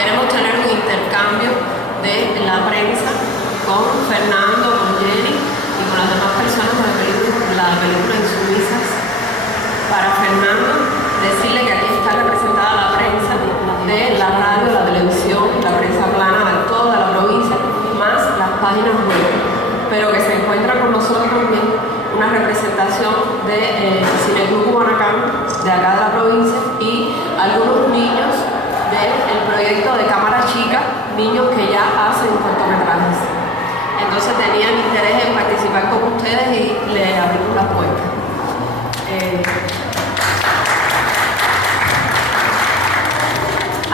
queremos tener un intercambio de la prensa con Fernando, con Jenny y con las demás personas de la película Insumisas. Para Fernando, decirle que aquí está representada la prensa de la radio, la televisión, la prensa plana de toda la provincia, más las páginas web, pero que se encuentra con nosotros también una representación de Cineclub Guanacán, de acá de la provincia, y algunos niños del proyecto de Cámara Chica, niños que ya hacen cortometrajes. Entonces tenían interés en participar con ustedes y le abrimos las puertas.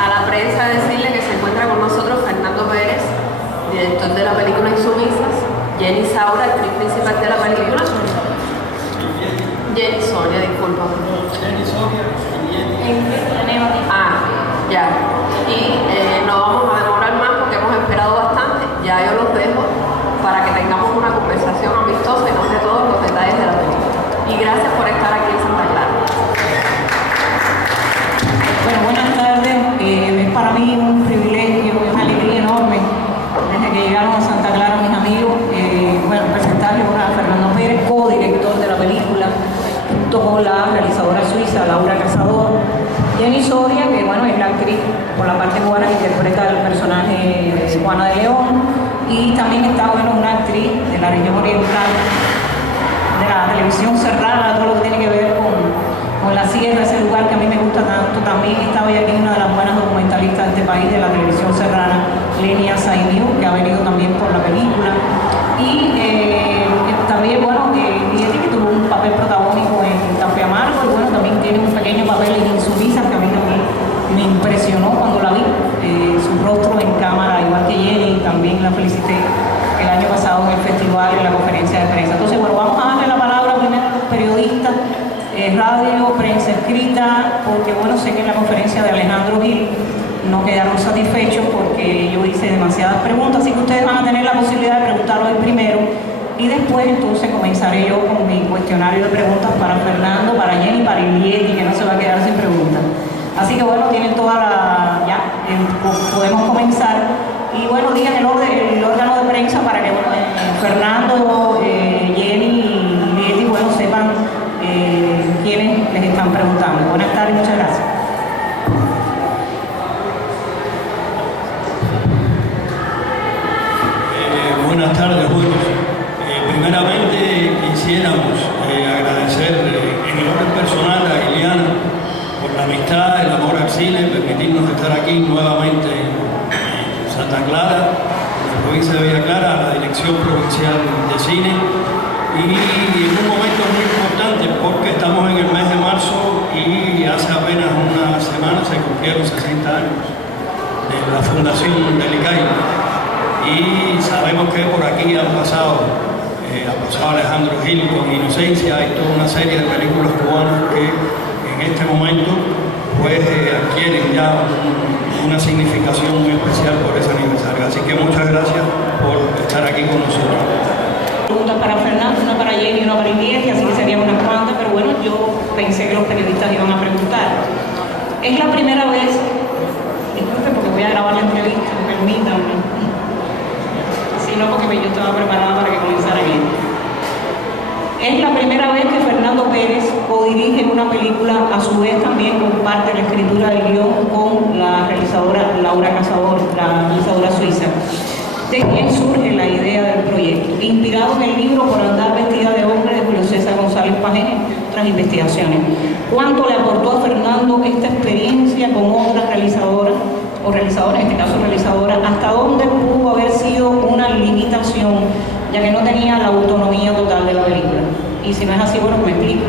A la prensa decirle que se encuentra con nosotros Fernando Pérez, director de la película Insumisas, Jenny Saura, actriz principal de la película, Jenny Soria, disculpa. Jenny Soria ya. Y no vamos a demorar más porque hemos esperado bastante. Ya yo los dejo para que tengamos una conversación amistosa y nos dé todos los detalles de la película. Y gracias por estar aquí en Santa Clara. Bueno, buenas tardes. Es para mí un privilegio, una alegría enorme desde que llegaron a Santa Clara mis amigos. Presentarles a Fernando Pérez, co-director de la película, junto con la realizadora suiza Laura Cazador, Jenny Soria, que es la actriz por la parte cubana que interpreta el personaje de Juana de León, y también está una actriz de la región oriental, de la televisión serrana, todo lo que tiene que ver con la sierra, ese lugar que a mí me gusta tanto. También está hoy aquí una de las buenas documentalistas de este país, de la televisión serrana, Lenia Sainiu, que ha venido también por la película. Y también, Lieti, que tuvo un papel protagónico en Café Amargo, y también tiene un pequeño papel en Insumisas, que a mí también me impresionó cuando la vi, su rostro en cámara, igual que Jenny, también la felicité el año pasado en el festival, en la conferencia de prensa. Entonces, vamos a darle la palabra primero a los periodistas, radio, prensa escrita, porque sé que en la conferencia de Alejandro Gil no quedaron satisfechos porque yo hice demasiadas preguntas, así que ustedes van a tener la posibilidad de preguntarlo hoy primero, y después entonces comenzaré yo con mi cuestionario de preguntas para Fernando, para Jenny, para Ilieti, que no se va a quedar sin preguntas. Así que tienen toda podemos comenzar. Y digan el órgano de prensa para que Fernando, Jenny y Ilieti sepan quiénes les están preguntando. Buenas tardes, muchas gracias. Buenas tardes, primeramente quisiéramos agradecer en orden personal a Iliana por la amistad, el amor al cine, permitirnos estar aquí nuevamente en Santa Clara, en la provincia de Villa Clara, a la Dirección Provincial de Cine, y en un momento muy importante porque estamos en el mes de marzo y hace apenas una semana se cumplieron 60 años de la fundación del ICAI. Y sabemos que por aquí ha pasado Alejandro Gil con Inocencia, hay toda una serie de películas cubanas que en este momento adquieren ya una significación muy especial por ese aniversario. Así que muchas gracias por estar aquí con nosotros. Preguntas para Fernando, una para Jenny y una para Ilieti, así que serían unas cuantas, pero yo pensé que los periodistas iban a preguntar. Es la primera vez, disculpen porque voy a grabar la entrevista, permítanme. No, porque yo estaba preparada para que comenzara bien. Es la primera vez que Fernando Pérez codirige una película, a su vez también comparte la escritura del guión con la realizadora Laura Cazador, la realizadora suiza. ¿De quién surge la idea del proyecto? Inspirado en el libro Por andar vestida de hombre de Julio César González Pagés, otras investigaciones. ¿Cuánto le aportó a Fernando esta experiencia con otras realizadoras, o realizadora, en este caso realizadora, hasta dónde pudo haber sido una limitación, ya que no tenía la autonomía total de la película? Y si no es así, me explico.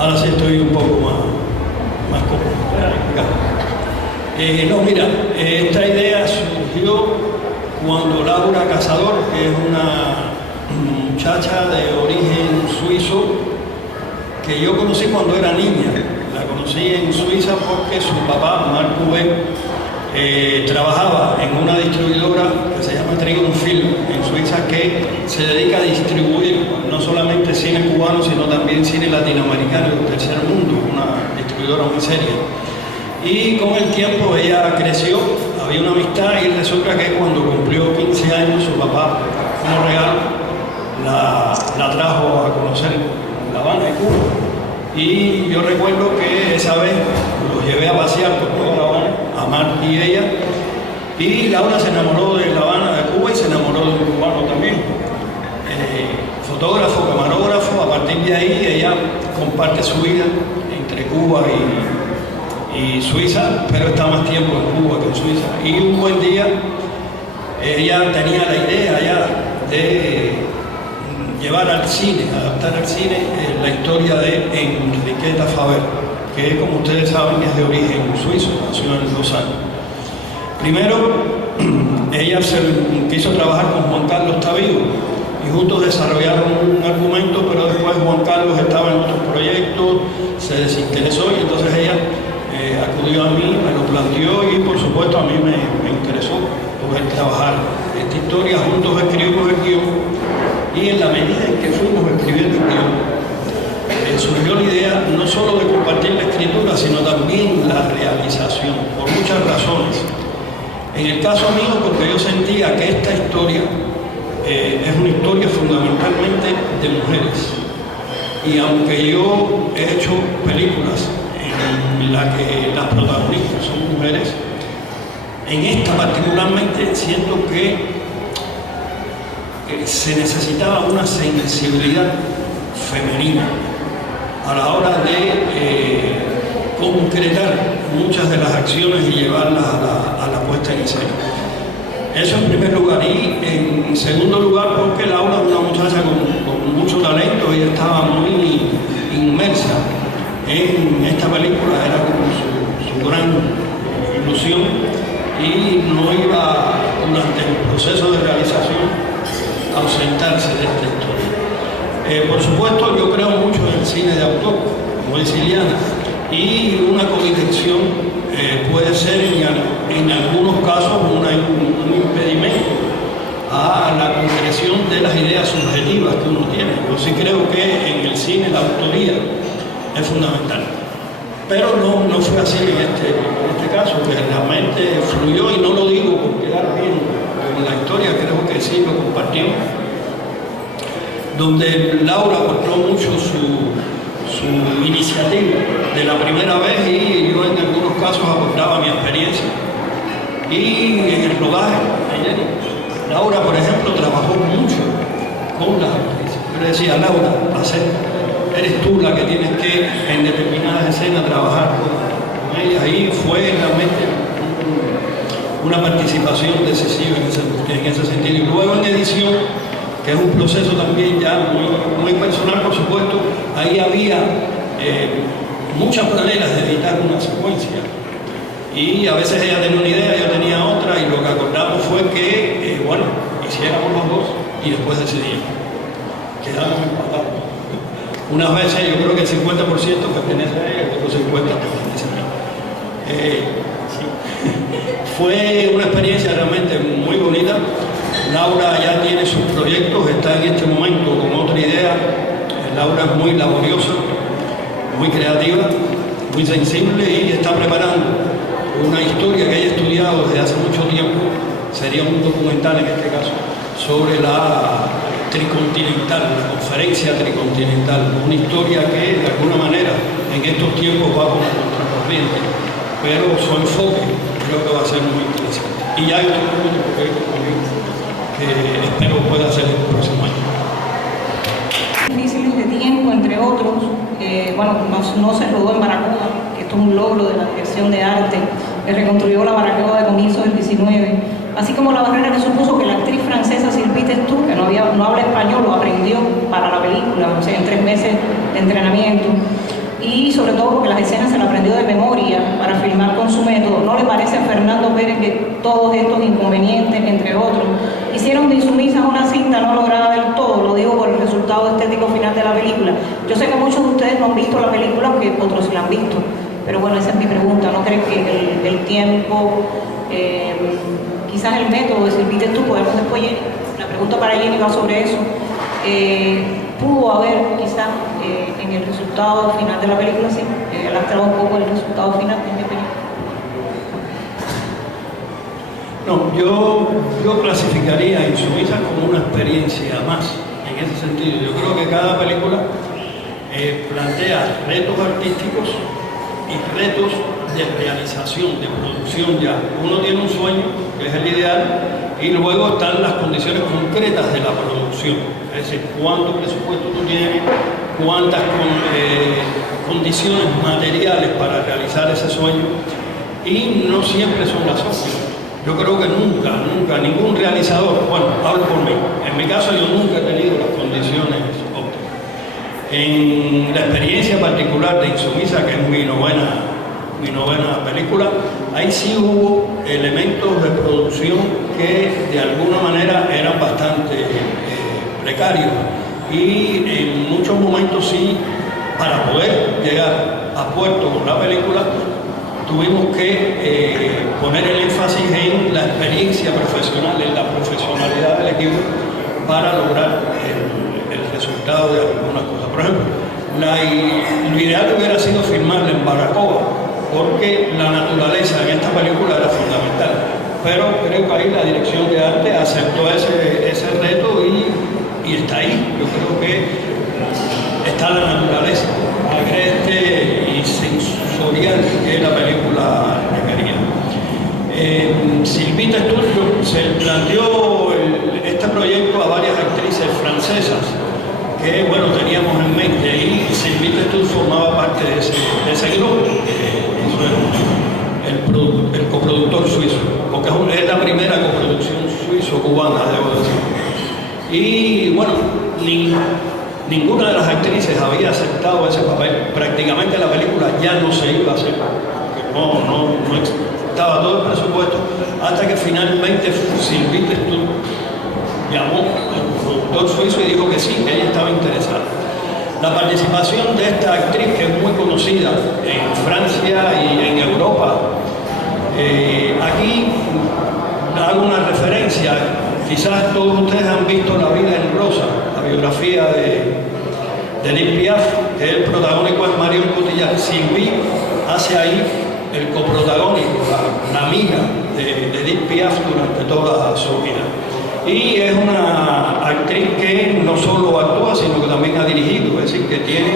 Ahora sí estoy un poco más cómodo. Esta idea surgió cuando Laura Cazador, que es una muchacha de origen suizo que yo conocí cuando era niña. La conocí en Suiza porque su papá, Marc Couvet, trabajaba en una distribuidora que se llama Triumph Film en Suiza, que se dedica a distribuir no solamente cine cubano, cubano, sino también cine latinoamericano del tercer mundo, una distribuidora muy seria. Y con el tiempo ella creció, había una amistad y resulta que cuando cumplió 15 años su papá, como regalo, la trajo a conocer La Habana y Cuba. Y yo recuerdo que esa vez los llevé a pasear por toda La Habana, a Marc y ella, y Laura se enamoró de La Habana, de Cuba, y se enamoró de un cubano también. Fotógrafo, camarógrafo. A partir de ahí ella comparte su vida entre Cuba y Suiza, pero está más tiempo en Cuba que en Suiza. Y un buen día ella tenía la idea ya de llevar al cine, adaptar al cine la historia de Enriqueta Faber, que como ustedes saben es de origen suizo, nació en Lausanne. Primero, ella quiso trabajar con Juan Carlos Tabigo y juntos desarrollaron un argumento, pero después Juan Carlos estaba en otros proyectos, se desinteresó y entonces ella acudió a mí, me lo planteó y por supuesto a mí me interesó poder trabajar esta historia. Juntos escribimos el guión y en la medida en que fuimos escribiendo el guión, surgió la idea no solo de compartir la escritura, sino también la realización, por muchas razones. En el caso mío, porque yo sentía que esta historia es una historia fundamentalmente de mujeres. Y aunque yo he hecho películas en las que las protagonistas son mujeres, en esta particularmente siento que se necesitaba una sensibilidad femenina a la hora de concretar muchas de las acciones y llevarlas a la puesta en escena. Eso en primer lugar. Y en segundo lugar, porque Laura es una muchacha con mucho talento y estaba muy inmersa en esta película, era como su gran ilusión, y no iba durante el proceso de realización a ausentarse de esta historia. Por supuesto, yo creo mucho en el cine de autor, como dice Iliana, y una codirección puede ser en algunos casos un impedimento a la concreción de las ideas subjetivas que uno tiene. Yo sí creo que en el cine la autoría es fundamental. Pero no fue así en este caso, que realmente fluyó, y no lo digo por quedar bien con la historia, creo que sí lo compartimos, donde Laura aportó mucho su iniciativa de la primera vez y yo en algunos casos aportaba mi experiencia. Y en el rodaje, Laura, por ejemplo, trabajó mucho con las actrices. Yo le decía, Laura, eres tú la que tienes que en determinadas escenas trabajar con ellas, y fue realmente una participación decisiva en ese sentido. Y luego en edición, que es un proceso también ya muy personal, por supuesto, ahí había muchas maneras de editar una secuencia. Y a veces ella tenía una idea, yo tenía otra, y lo que acordamos fue que, hiciéramos los dos y después decidíamos. Quedamos empatados. Unas veces yo creo que el 50% pertenece a ella, el otro 50% pertenece a mí. Sí. Fue una experiencia realmente muy bonita. Laura ya tiene sus proyectos, está en este momento con otra idea. Laura es muy laboriosa, muy creativa, muy sensible y está preparando una historia que haya estudiado desde hace mucho tiempo. Sería un documental en este caso sobre la tricontinental, la conferencia tricontinental, una historia que de alguna manera en estos tiempos va como contracorriente, pero su enfoque creo que va a ser muy interesante. Y ya hay otro proyecto que espero pueda ser el próximo año. Difíciles de tiempo, entre otros, no se rodó en Baracoa, que esto es un logro de la Dirección de Arte, que reconstruyó la Baracoa de comienzos del 19, así como la barrera que supuso que la actriz francesa Sylvie Testud, que no habla español, lo aprendió para la película, o sea, en 3 meses de entrenamiento, y sobre todo porque las escenas se las aprendió de memoria para filmar con su método. ¿No le parece a Fernando Pérez que todos estos inconvenientes, entre otros, hicieron de Insumisas una cinta no lograda del todo? Lo digo por el resultado estético final de la película. Yo sé que muchos de ustedes no han visto la película, aunque otros sí la han visto, pero bueno, esa es mi pregunta. ¿No creen que el tiempo, quizás el método de Sylvie Testud, podemos después, la pregunta para Jenny va sobre eso, pudo haber quizás en el resultado final de la película, sí, lastraba un poco el resultado final, en mi opinión. No, yo clasificaría Insumisa como una experiencia más, en ese sentido. Yo creo que cada película plantea retos artísticos y retos de realización, de producción ya. Uno tiene un sueño, que es el ideal, y luego están las condiciones concretas de la producción. Es decir, cuánto presupuesto tú tienes, cuántas condiciones materiales para realizar ese sueño, y no siempre son las óptimas. Yo creo que nunca, ningún realizador, bueno, hablo por mí, en mi caso yo nunca he tenido las condiciones óptimas. En la experiencia particular de Insumisa, que es mi novena película, ahí sí hubo elementos de producción que de alguna manera eran bastante precarios, y en muchos momentos sí, para poder llegar a puerto con la película, tuvimos que poner el énfasis en la experiencia profesional, en la profesionalidad del equipo para lograr el resultado de algunas cosas. Por ejemplo, lo ideal hubiera sido filmarla en Baracoa, porque la naturaleza en esta película era fundamental. Pero creo que ahí la dirección de arte aceptó ese reto y está ahí. Yo creo que está la naturaleza agreste y sensorial que la película requería. Silvita Sturgeon se planteó este proyecto a varias actrices francesas que, bueno, teníamos en mente, y Silvita Sturgeon formaba parte de ese grupo. El coproductor suizo, porque es la primera coproducción suizo-cubana, debo decir. Y bueno, ninguna de las actrices había aceptado ese papel. Prácticamente la película ya no se iba a hacer, porque no estaba todo el presupuesto, hasta que finalmente Silvita Sturgeon llamó al productor suizo y dijo que sí, que ella estaba interesada. La participación de esta actriz, que es muy conocida en Francia y en Europa, aquí hago una referencia. Quizás todos ustedes han visto La vida en rosa, la biografía de Edith Piaf, que es el protagónico es Marion Cotillard. Sylvie hace ahí el coprotagónico, la amiga de Edith Piaf durante toda su vida. Y es una actriz que no solo actúa, sino que también ha dirigido, es decir, que tiene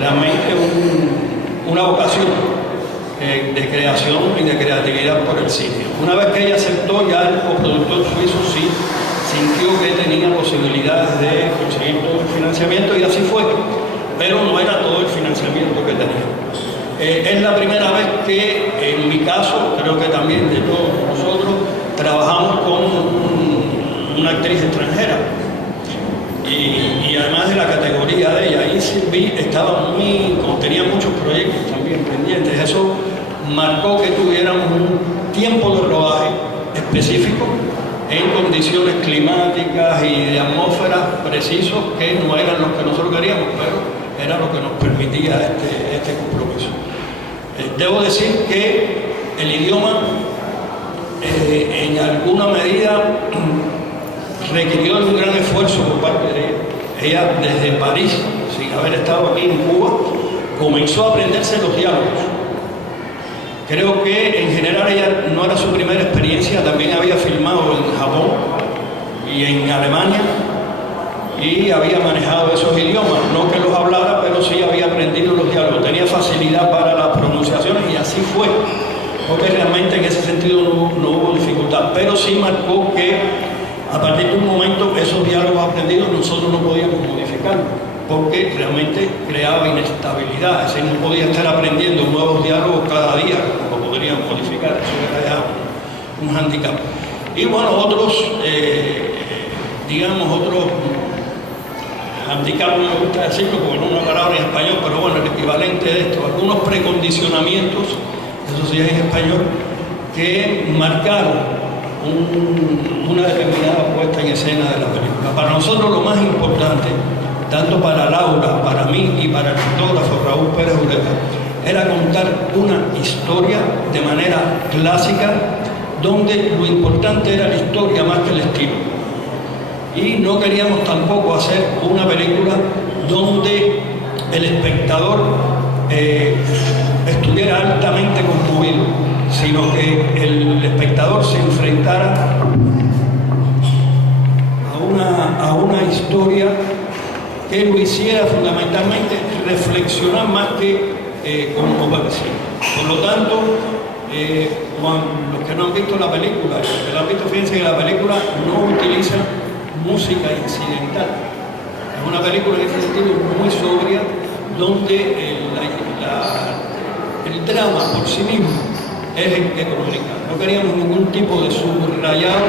realmente una vocación de creación y de creatividad por el cine. Una vez que ella aceptó, ya el coproductor suizo sí sintió que tenía posibilidades de conseguir todo el financiamiento, y así fue, pero no era todo el financiamiento que tenía. Es la primera vez que, en mi caso, creo que también de todos nosotros, trabajamos con una actriz extranjera, y además de la categoría de ella. Y Sylvie tenía muchos proyectos también pendientes. Eso marcó que tuviéramos un tiempo de rodaje específico en condiciones climáticas y de atmósfera precisos, que no eran los que nosotros queríamos, pero era lo que nos permitía este compromiso. Debo decir que el idioma en alguna medida requirió un gran esfuerzo por parte de ella. Ella, desde París, sin haber estado aquí en Cuba, comenzó a aprenderse los diálogos. Creo que en general ella no era su primera experiencia, también había filmado en Japón y en Alemania, y había manejado esos idiomas, no que los hablara, pero sí había aprendido los diálogos, tenía facilidad para las pronunciaciones, y así fue, porque realmente en ese sentido no hubo dificultad, pero sí marcó que a partir de un momento esos diálogos aprendidos nosotros no podíamos modificarlos, porque realmente creaba inestabilidad, es decir, no podía estar aprendiendo nuevos diálogos cada día, como podrían modificar, eso era ya un hándicap. Y bueno, otros handicap, no me gusta decirlo porque no es una palabra en español, pero bueno, el equivalente de esto, algunos precondicionamientos, eso sí es en español, que marcaron una determinada puesta en escena de la película. Para nosotros lo más importante, tanto para Laura, para mí y para el fotógrafo Raúl Pérez Ureta, era contar una historia de manera clásica, donde lo importante era la historia más que el estilo. Y no queríamos tampoco hacer una película donde el espectador estuviera altamente conmovido, sino que el espectador se enfrentara a una historia que lo hiciera fundamentalmente reflexionar más que conmoverse. Por lo tanto, los que no han visto la película, los que la han visto, fíjense que la película no utiliza música incidental. Es una película en ese sentido muy sobria, donde el drama por sí mismo es el que comunica. No queríamos ningún tipo de subrayado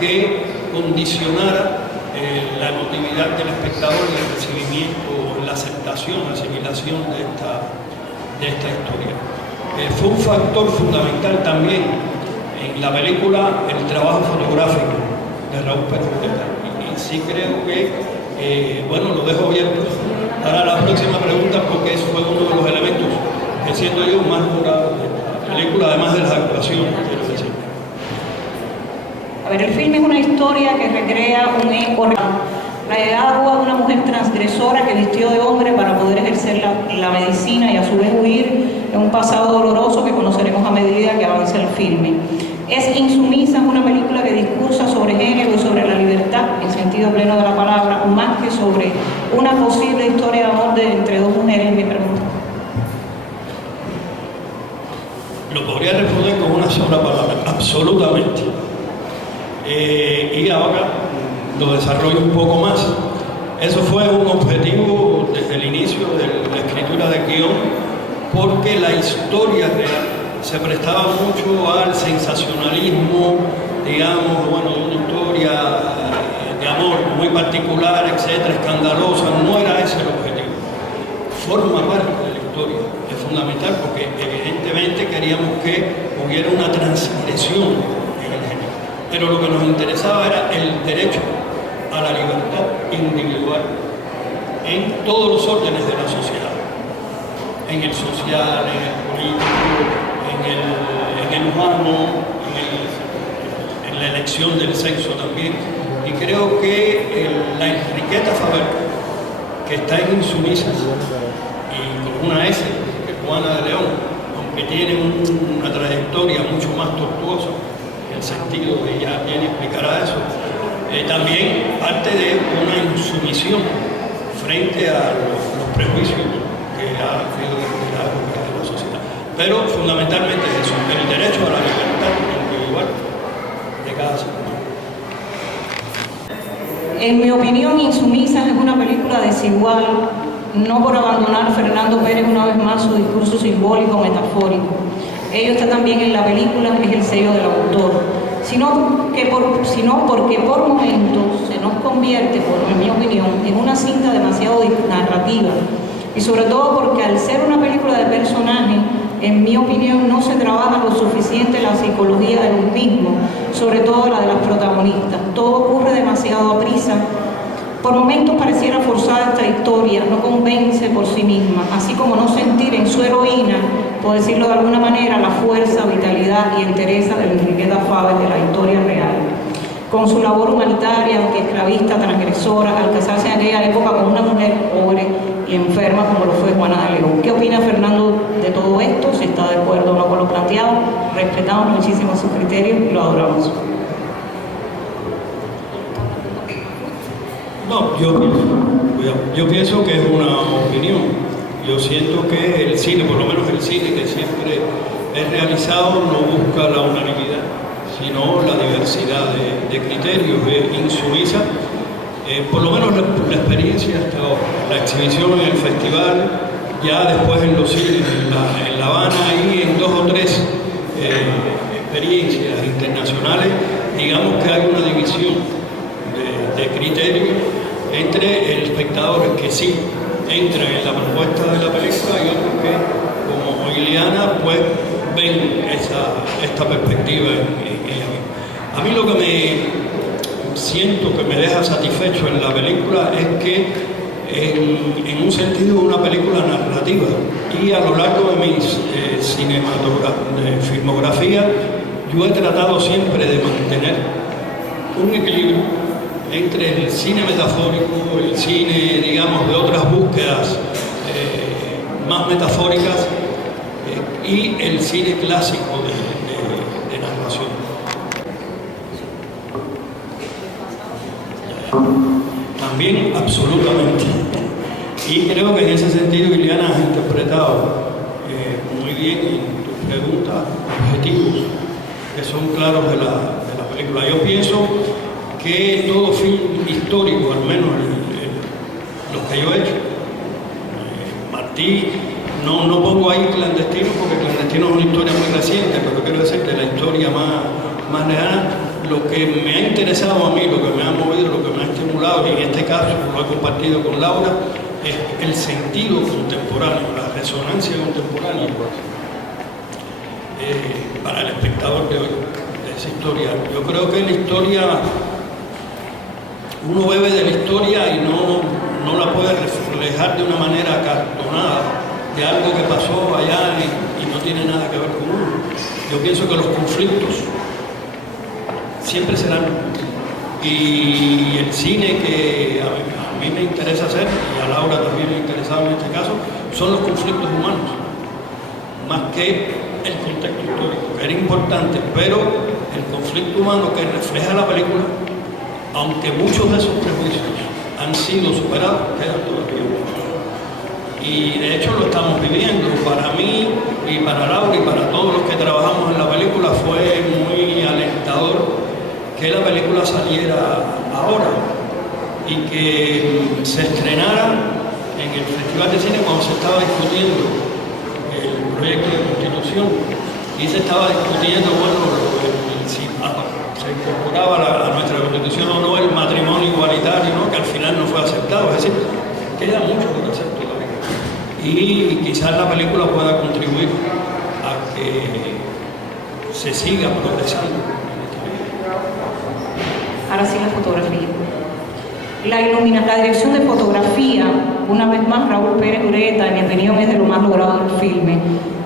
que condicionara la emotividad del espectador y el recibimiento, la aceptación, la asimilación de esta historia. Fue un factor fundamental también en la película el trabajo fotográfico de Raúl Pérez Ureta. Y sí creo que, bueno, lo dejo abierto para la próxima pregunta, porque eso fue uno de los elementos que siento yo más memorables de la película, además de las actuaciones, quiero decir. A ver, el filme es una historia que recrea un eco. La llegada a Cuba de una mujer transgresora que vistió de hombre para poder ejercer la medicina y a su vez huir de un pasado doloroso que conoceremos a medida que avance el filme. Es Insumisa, es una película que discursa sobre género y sobre la libertad, en sentido pleno de la palabra, más que sobre una posible historia de amor entre dos mujeres, mi pregunta. Lo podría responder con una sola palabra, absolutamente. Y ahora lo desarrollo un poco más. Eso fue un objetivo desde el inicio de la escritura del guión, porque la historia se prestaba mucho al sensacionalismo, digamos, bueno, de una historia de amor muy particular, etcétera, escandalosa. No era ese el objetivo. Forma parte de la historia, es fundamental, porque evidentemente queríamos que hubiera una transgresión en el género. Pero lo que nos interesaba era el derecho a la libertad individual en todos los órdenes de la sociedad, en el social, en el político, en el humano, en la elección del sexo también. Y creo que la Enriqueta Faber, que está en Insumisas, y con una S, que es Juana de León, aunque tiene una trayectoria mucho más tortuosa, en el sentido de ella bien explicará eso, también parte de una insumisión frente a los prejuicios que ha habido en la sociedad. Pero fundamentalmente es eso, el derecho a la libertad individual de cada ser humano. En mi opinión, Insumisas es una película desigual, no por abandonar Fernando Pérez una vez más su discurso simbólico metafórico. Ello está también en la película, es el sello del autor. Sino porque por momentos se nos convierte, en mi opinión, en una cinta demasiado narrativa. Y sobre todo porque al ser una película de personaje, en mi opinión, no se trabaja lo suficiente la psicología de los mismos, sobre todo la de las protagonistas. Todo ocurre demasiado a prisa. Por momentos pareciera forzada esta historia, no convence por sí misma, así como no sentir en su heroína, por decirlo de alguna manera, la fuerza, vitalidad y entereza de la Enriqueta Faber de la historia real. Con su labor humanitaria, antiesclavista, transgresora, al casarse en aquella época con una mujer pobre y enferma como lo fue Juana de León. ¿Qué opina Fernando de todo esto? Si está de acuerdo o no con lo planteado. Respetamos muchísimo sus criterios y lo adoramos. No, yo pienso que es una opinión. Yo siento que el cine, por lo menos el cine que siempre es realizado, no busca la unanimidad, sino la diversidad de criterios. Insumisa, por lo menos la experiencia hasta ahora, la exhibición en el festival, ya después en los cines, en La Habana y en 2 o 3 experiencias internacionales, digamos que hay una división de criterios entre el espectador que sí entra en la propuesta de la película y otros que, como Iliana, pues ven esta perspectiva en ella misma. A mí lo que me siento que me deja satisfecho en la película es que en un sentido es una película narrativa, y a lo largo de mi filmografía yo he tratado siempre de mantener un equilibrio entre el cine metafórico, el cine, digamos, de otras búsquedas más metafóricas y el cine clásico de narración. También, absolutamente. Y creo que en ese sentido Iliana has interpretado muy bien en tus preguntas objetivos que son claros de la película. Yo pienso que todo film histórico, al menos los que yo he hecho, Martí, no pongo ahí Clandestino porque Clandestino es una historia muy reciente, pero quiero decir que la historia más lejana, lo que me ha interesado a mí, lo que me ha movido, lo que me ha estimulado, y en este caso lo he compartido con Laura, es el sentido contemporáneo, la resonancia contemporánea para el espectador de hoy, de esa historia. Yo creo que la historia, uno bebe de la historia y no la puede reflejar de una manera cartonada, de algo que pasó allá y no tiene nada que ver con uno. Yo pienso que los conflictos siempre serán, y el cine que a mí me interesa hacer, y a Laura también le interesaba en este caso, son los conflictos humanos, más que el contexto histórico, que era importante, pero el conflicto humano que refleja la película, aunque muchos de esos prejuicios han sido superados, quedan todavía muchos. Y de hecho lo estamos viviendo. Para mí y para Laura y para todos los que trabajamos en la película fue muy alentador que la película saliera ahora y que se estrenara en el Festival de Cine cuando se estaba discutiendo el proyecto de Constitución y se estaba discutiendo, bueno, si se incorporaba a nuestra Constitución o no el matrimonio igualitario, ¿no? Que al final no fue aceptado. Es decir, queda mucho por hacer todavía. Y quizás la película pueda contribuir a que se siga progresando. Ahora sí la fotografía. La dirección de fotografía, una vez más, Raúl Pérez Ureta, en mi opinión, es de lo más logrado del filme.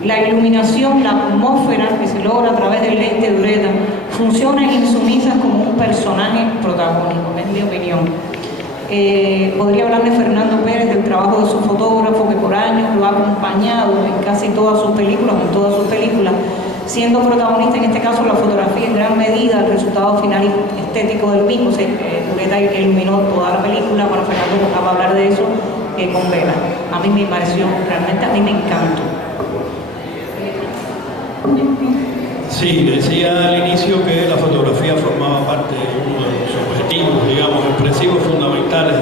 La iluminación, la atmósfera que se logra a través del lente de Ureta, funcionan insumisas como un personaje protagónico, es mi opinión. Podría hablar de Fernando Pérez, del trabajo de su fotógrafo, que por años lo ha acompañado en casi todas sus películas, siendo protagonista en este caso la fotografía en gran medida, el resultado final estético del mismo. Ureta iluminó toda la película, bueno, Fernando acaba de hablar de eso con Vela. A mí me pareció, realmente a mí me encantó. Sí, decía al inicio que la fotografía formaba parte de uno de los objetivos, digamos, expresivos fundamentales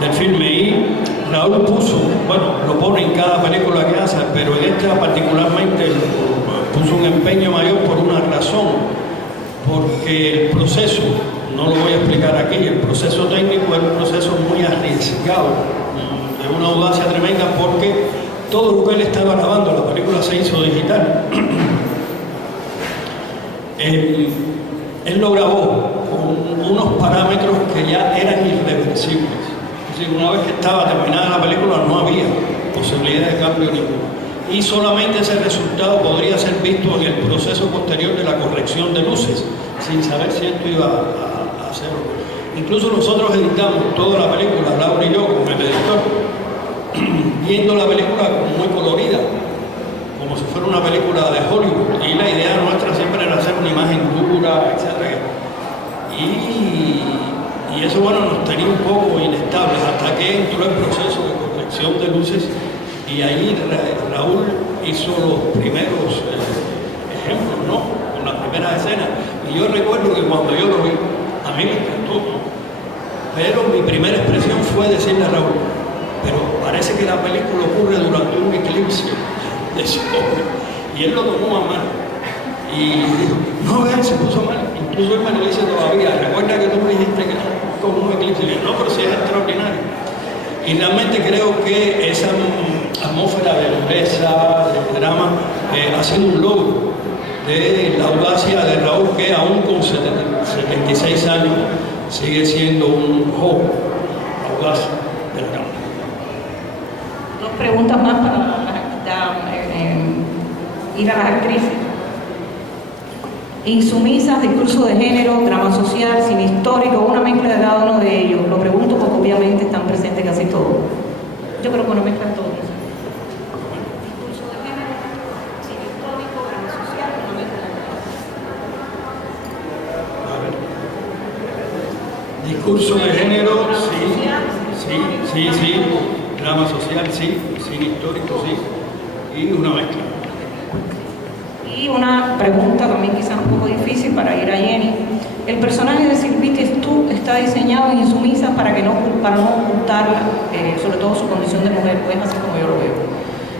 del filme, y Raúl puso, bueno, lo pone en cada película que hace, pero en esta particularmente puso un empeño mayor por una razón, porque el proceso, no lo voy a explicar aquí, el proceso técnico es un proceso muy arriesgado, de una audacia tremenda, porque todo lo que él estaba grabando, la película se hizo digital. Él lo grabó con unos parámetros que ya eran irreversibles. Es decir, una vez que estaba terminada la película no había posibilidad de cambio ninguno. Y solamente ese resultado podría ser visto en el proceso posterior de la corrección de luces, sin saber si esto iba a hacerlo. Incluso nosotros editamos toda la película, Laura y yo, con el editor, viendo la película muy colorida, como si fuera una película de Hollywood, y la idea nuestra siempre era hacer una imagen dura, etc. Y eso, bueno, nos tenía un poco inestables hasta que entró el proceso de corrección de luces, y ahí Raúl hizo los primeros ejemplos, ¿no? Con las primeras escenas. Y yo recuerdo que cuando yo lo vi, a mí me encantó, ¿no? Pero mi primera expresión fue decirle a Raúl, pero parece que la película ocurre durante un eclipse de sol. Y él lo tomó a mal. Y dijo, no, vean, se puso mal. Incluso él me lo dice todavía, recuerda que tú me dijiste que era como un eclipse. Y yo, no, pero sí es extraordinario. Y realmente creo que esa atmósfera de dureza, de drama, ha sido un logro de la audacia de Raúl, que aún con 76 años sigue siendo un joven audaz de la cámara. Dos preguntas más para ir a las actrices. Insumisas, discurso de género, drama social, cine histórico, una mezcla de cada uno de ellos. Lo pregunto porque obviamente están presentes casi todos. Yo creo que una mezcla de todos. Discurso de género, cine histórico, drama social, una mezcla de todos. Discurso de género, sí. Drama social, sí. Cine histórico, sí. Y una mezcla. Y una pregunta también quizás un poco difícil para ir a Jenny. El personaje de Sylvie Stu está diseñado en Insumisa para no ocultarla, sobre todo su condición de mujer, pues así como yo lo veo.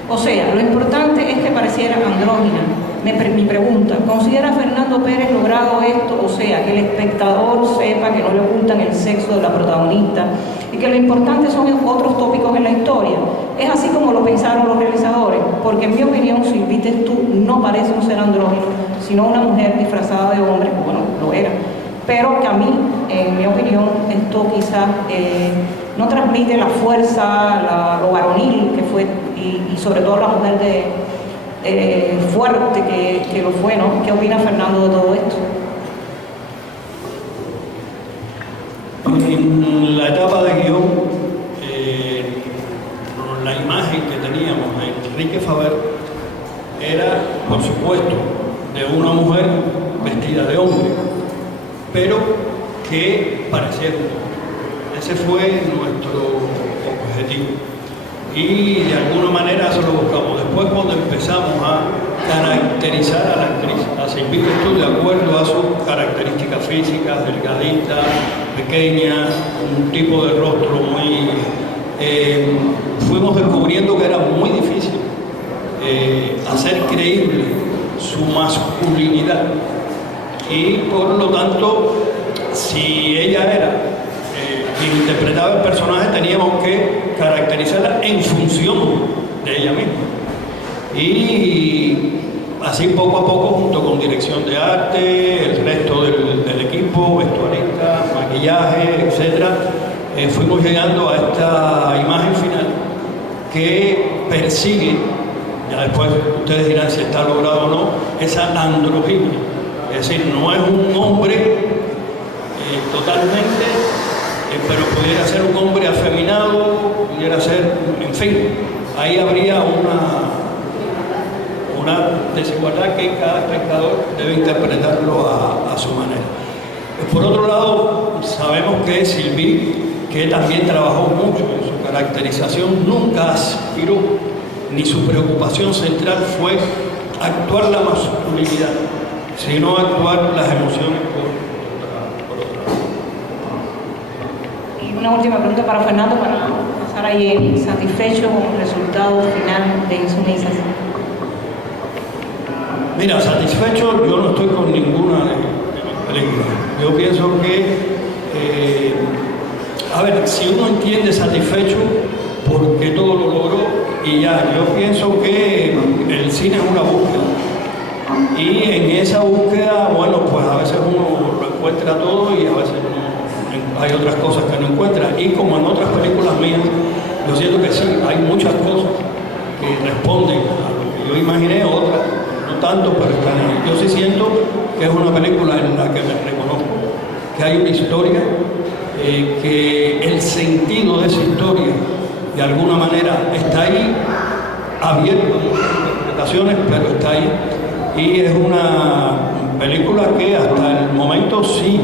O sea, lo importante es que pareciera andrógina. Mi pregunta, ¿considera Fernando Pérez logrado esto? O sea, que el espectador sepa que no le ocultan el sexo de la protagonista y que lo importante son otros tópicos en la historia. Es así como lo pensaron los realizadores, porque en mi opinión Sylvie Stu no parece un ser andrógino, sino una mujer disfrazada de hombre, bueno, lo era. Pero que a mí, en mi opinión, esto quizás no transmite la fuerza, lo varonil que fue, y sobre todo la mujer fuerte que lo fue, ¿no? ¿Qué opina Fernando de todo esto? En la etapa de guión, la imagen que teníamos de Enrique Faber era, por supuesto, de una mujer vestida de hombre, pero que pareciera un hombre. Ese fue nuestro objetivo. Y de alguna manera eso lo buscamos. Después, cuando empezamos a caracterizar a la actriz, a Sylvie Stu de acuerdo a sus características físicas, delgadita, pequeña, un tipo de rostro muy... fuimos descubriendo que era muy difícil hacer creíble su masculinidad. Y por lo tanto, si ella era quien interpretaba el personaje, teníamos que caracterizarla en función de ella misma. Y así poco a poco, junto con dirección de arte, el resto del equipo, vestuarista, maquillaje, etc., fuimos llegando a esta imagen final que persigue, ya después ustedes dirán si está logrado o no, esa androginia. Es decir, no es un hombre totalmente, pero pudiera ser un hombre afeminado, pudiera ser, en fin, ahí habría una desigualdad que cada espectador debe interpretarlo a su manera. Por otro lado, sabemos que Sylvie, que también trabajó mucho en su caracterización, nunca aspiró, ni su preocupación central fue actuar la masculinidad, sino actuar las emociones por otra. Y una última pregunta para Fernando, para pasar a Jenny. ¿Satisfecho con el resultado final de Insumisas? Mira, satisfecho yo no estoy con ninguna de mis películas. Yo pienso que, a ver, si uno entiende satisfecho porque todo lo logró y ya, yo pienso que el cine es una búsqueda. Y en esa búsqueda, bueno, pues a veces uno lo encuentra todo y a veces hay otras cosas que no encuentra. Y como en otras películas mías, yo siento que sí, hay muchas cosas que responden a lo que yo imaginé, otras no tanto, pero están ahí. Yo sí siento que es una película en la que me reconozco, que hay una historia, que el sentido de esa historia de alguna manera está ahí, abierto a muchas interpretaciones, pero está ahí. Y es una película que hasta el momento sí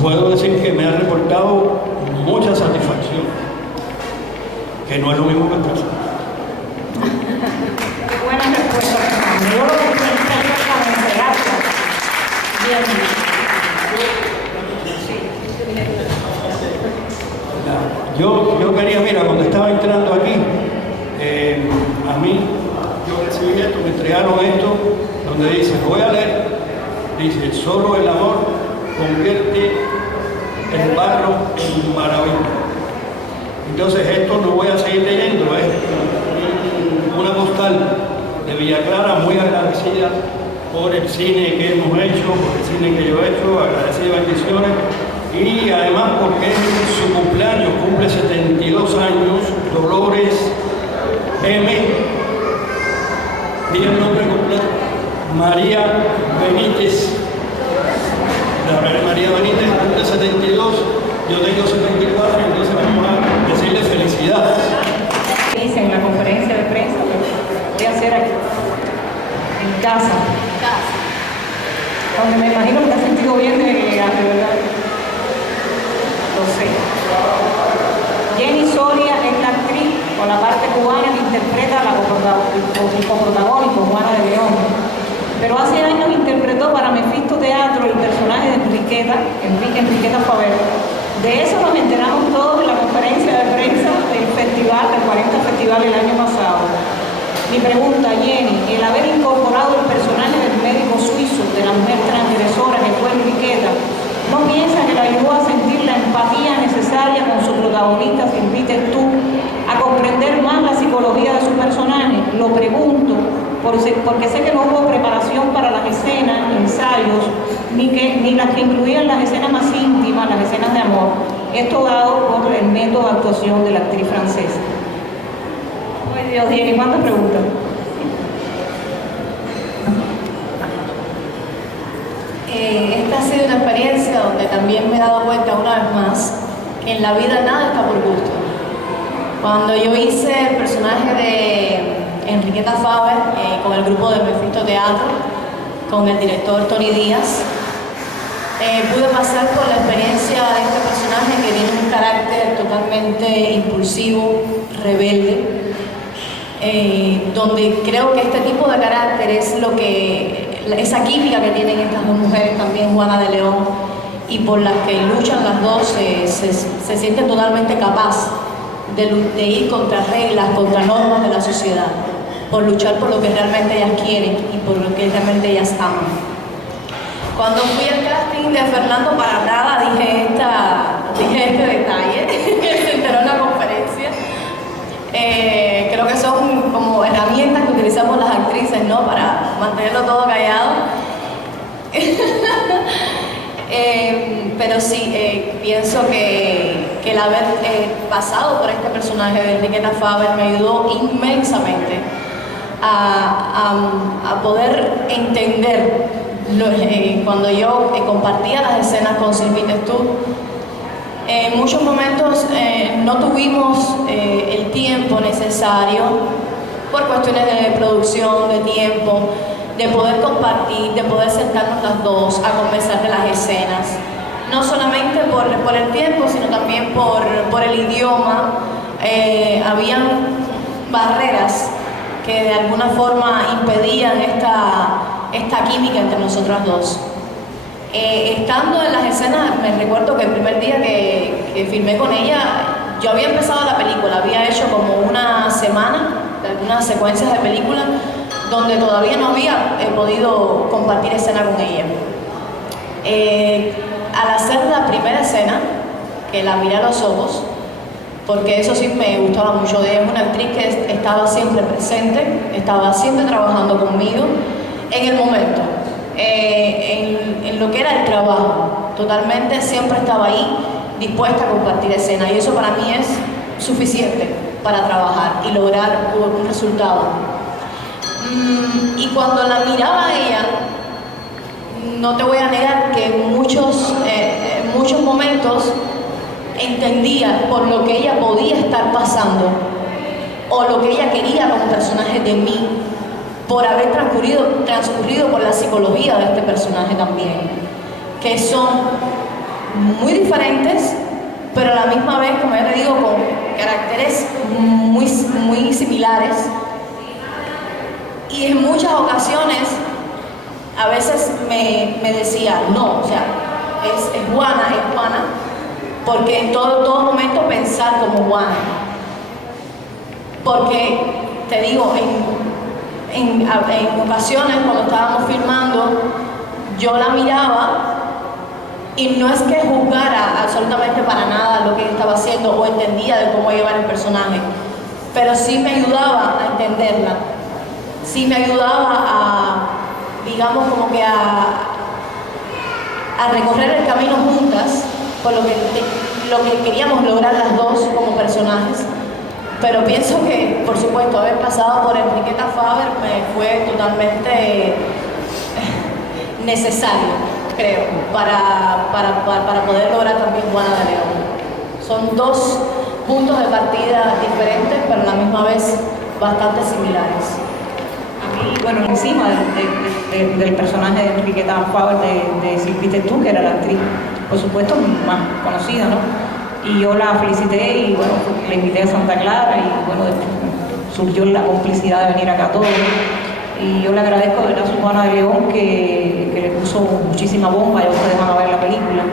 puedo decir que me ha reportado mucha satisfacción, que no es lo mismo que otra. Qué buena respuesta, Fernando. Yo lo que pensé es como esperanza. Bien. Yo quería, mira, cuando estaba entrando aquí, a mí, yo recibí esto, me entregaron esto, donde dice, voy a leer, dice, solo el amor convierte el barro en maravilla. Entonces esto no voy a seguir leyendo, es una postal de Villa Clara muy agradecida por el cine que hemos hecho, por el cine que yo he hecho, agradecida, bendiciones, y además porque es su cumpleaños, cumple 72 años, Dolores M. Diga el nombre completo. María Benítez Jenny Soria es la actriz con la parte cubana que interpreta el coprotagónico, Juana de León. Pero hace años interpretó para Mefisto Teatro el personaje de Enriqueta Faber. De eso nos enteramos todos en la conferencia de prensa del 40 Festival el año pasado. Mi pregunta, Jenny, el haber incorporado el personaje del médico suizo, de la mujer transgresora que fue Enriqueta, ¿no piensa que le ayudó a sentir la empatía necesaria con su protagonista, Silvite tú, a comprender más la psicología de su personaje? Lo pregunto porque sé que no hubo preparación para las escenas, ensayos, ni las que incluían las escenas más íntimas, las escenas de amor. Esto dado por el método de actuación de la actriz francesa. Ay Dios, Jenny, ¿cuántas preguntas? Esta ha sido una experiencia donde también me he dado cuenta una vez más que en la vida nada está por gusto. Cuando yo hice el personaje de Enriqueta Faber con el grupo de Mefisto Teatro, con el director Tony Díaz, pude pasar por la experiencia de este personaje que tiene un carácter totalmente impulsivo, rebelde, donde creo que este tipo de carácter es esa química que tienen estas dos mujeres, también Juana de León, y por las que luchan las dos, se sienten totalmente capaz de ir contra reglas, contra normas de la sociedad, por luchar por lo que realmente ellas quieren y por lo que realmente ellas aman. Cuando fui al casting de Fernando para nada dije este detalle, se enteró en la conferencia. Creo que son como herramientas que utilizamos las actrices, ¿no?, para mantenerlo todo callado. Pero sí, pienso que el haber pasado por este personaje de Enriqueta Faber me ayudó inmensamente a poder entender cuando yo compartía las escenas con Silvite tú. En muchos momentos no tuvimos el tiempo necesario por cuestiones de producción, de tiempo, de poder compartir, de poder sentarnos las dos a conversar de las escenas. No solamente por el tiempo, sino también por el idioma. Habían barreras que de alguna forma impedían esta química entre nosotras dos. Estando en las escenas, me recuerdo que el primer día que filmé con ella, yo había empezado la película, había hecho como una semana de algunas secuencias de película donde todavía no había podido compartir escena con ella. Al hacer la primera escena, que la miré a los ojos, porque eso sí me gustaba mucho de ella, es una actriz que estaba siempre presente, estaba siempre trabajando conmigo en el momento. En lo que era el trabajo, totalmente siempre estaba ahí dispuesta a compartir escena, y eso para mí es suficiente para trabajar y lograr un resultado. Y cuando la miraba a ella, no te voy a negar que en muchos momentos entendía por lo que ella podía estar pasando o lo que ella quería como personaje de mí, por haber transcurrido por la psicología de este personaje también, que son muy diferentes, pero a la misma vez, como ya te digo, con caracteres muy similares. Y en muchas ocasiones, a veces me decía, no, o sea, es Juana, porque en todo momento pensar como Juana. Porque, te digo, en ocasiones cuando estábamos filmando, yo la miraba y no es que juzgara absolutamente para nada lo que ella estaba haciendo o entendía de cómo llevar el personaje, pero sí me ayudaba a entenderla, sí me ayudaba digamos, como que a recorrer el camino juntas por lo que queríamos lograr las dos como personajes. Pero pienso que, por supuesto, haber pasado por Enriqueta Faber me fue totalmente necesario, creo, para poder lograr también Juana de León. Son dos puntos de partida diferentes, pero a la misma vez bastante similares. Y bueno, encima del personaje de Enriqueta Faber de Silvite tú, que era la actriz, por supuesto, más conocida, ¿no? Y yo la felicité y bueno, la invité a Santa Clara y bueno, surgió la complicidad de venir acá todos. Y yo le agradezco de verdad a su hermana de León que le puso muchísima bomba, ya ustedes van a ver la película.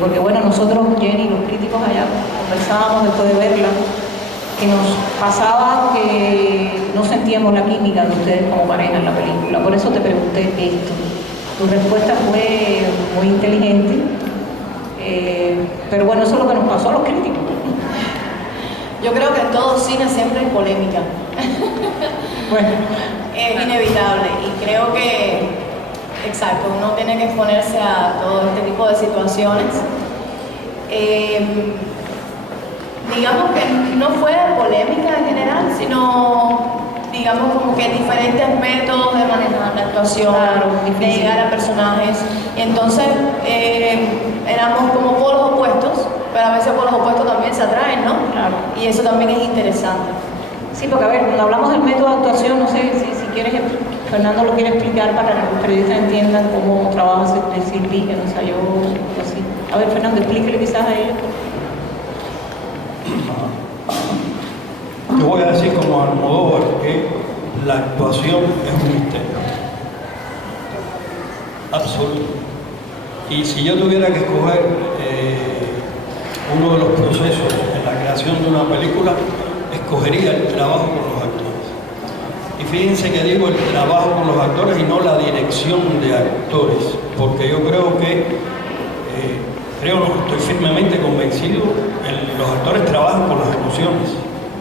Porque bueno, nosotros, Jenny, los críticos allá, conversábamos después de verla, que nos pasaba que no sentíamos la química de ustedes como pareja en la película. Por eso te pregunté esto. Tu respuesta fue muy inteligente, pero bueno, eso es lo que nos pasó a los críticos. Yo creo que en todo cine siempre hay polémica. Bueno, Es inevitable y creo que, exacto, uno tiene que exponerse a todo este tipo de situaciones. Digamos que no fue polémica en general, sino digamos como que diferentes métodos de manejar la actuación, claro, de llegar a personajes. Entonces éramos como polos opuestos, pero a veces polos opuestos también se atraen, ¿no? claro. Y eso también es interesante. Sí, porque a ver, cuando hablamos del método de actuación, no sé si quieres, Fernando lo quiere explicar para que los periodistas entiendan cómo trabaja Silvi, que no ensayó así. A ver, Fernando, explíquele quizás a ellos. Te voy a decir como Almodóvar que la actuación es un misterio absoluto. Y si yo tuviera que escoger uno de los procesos en la creación de una película, escogería el trabajo con los actores. Y fíjense que digo el trabajo con los actores y no la dirección de actores, porque yo creo que, estoy firmemente convencido, los actores trabajan con las emociones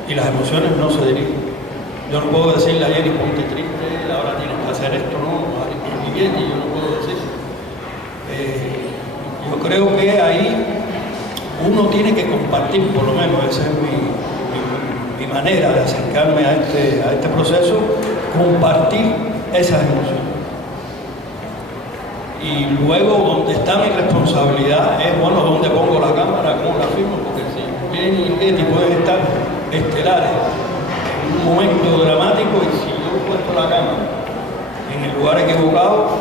y las emociones no se dirigen. Yo no puedo decirle a Jenny, ponte triste, ahora tienes que hacer esto, no, y Jenny, yo no puedo decir. Yo creo que ahí uno tiene que compartir, por lo menos esa es mi manera de acercarme a este proceso, compartir esas emociones. Y luego donde está mi responsabilidad es, bueno, dónde pongo la cámara, cómo la filmo, porque si Jenny y Betty pueden estar estelares en un momento dramático y si yo he puesto la cámara en el lugar equivocado,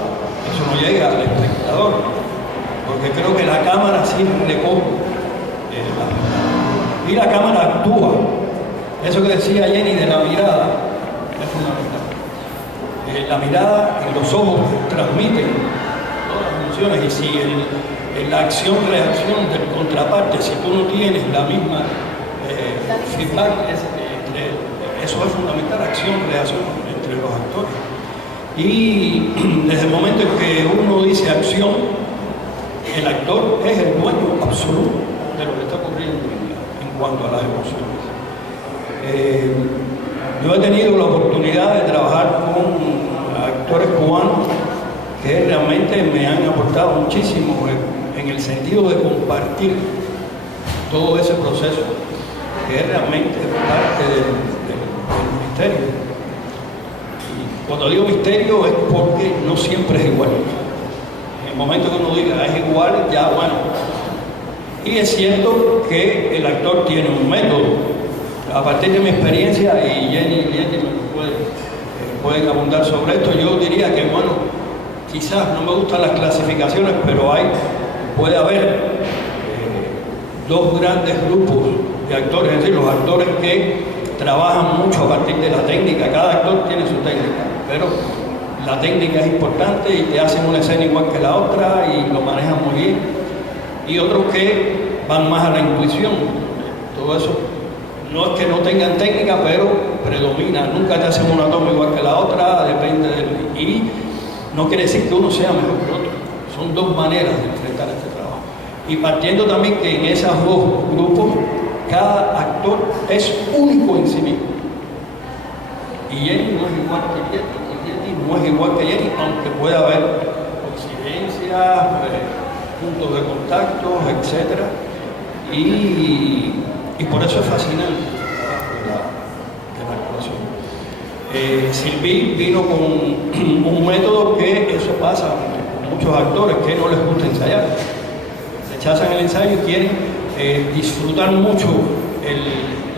eso no llega al espectador, porque creo que la cámara sí recoge y la cámara actúa. Eso que decía Jenny de la mirada es fundamental. La mirada en los ojos transmite todas las emociones y si en la acción-reacción del contraparte, si tú no tienes la misma feedback, eso es fundamental, acción-reacción entre los actores. Y desde el momento en que uno dice acción, el actor es el dueño absoluto de lo que está ocurriendo en cuanto a las emociones. Yo he tenido la oportunidad de trabajar con actores cubanos que realmente me han aportado muchísimo en el sentido de compartir todo ese proceso que es realmente parte del misterio. Y cuando digo misterio es porque no siempre es igual. En el momento que uno diga es igual, ya bueno. Y es cierto que el actor tiene un método. A partir de mi experiencia, y Jenny pueden abundar sobre esto, yo diría que, bueno, quizás no me gustan las clasificaciones, pero puede haber dos grandes grupos de actores, es decir, los actores que trabajan mucho a partir de la técnica, cada actor tiene su técnica, pero la técnica es importante y te hacen una escena igual que la otra y lo manejan muy bien, y otros que van más a la intuición, todo eso. No es que no tengan técnica, pero predomina. Nunca te hacen una toma igual que la otra, depende y no quiere decir que uno sea mejor que otro. Son dos maneras de enfrentar este trabajo. Y partiendo también que en esos dos grupos, cada actor es único en sí mismo. Y Jenny no es igual que Jenny, no es igual que Jenny, aunque pueda haber coincidencias, puntos de contacto, etc. Y por eso es fascinante la actuación. Silvi vino con un método que eso pasa con muchos actores que no les gusta ensayar. Rechazan el ensayo y quieren disfrutar mucho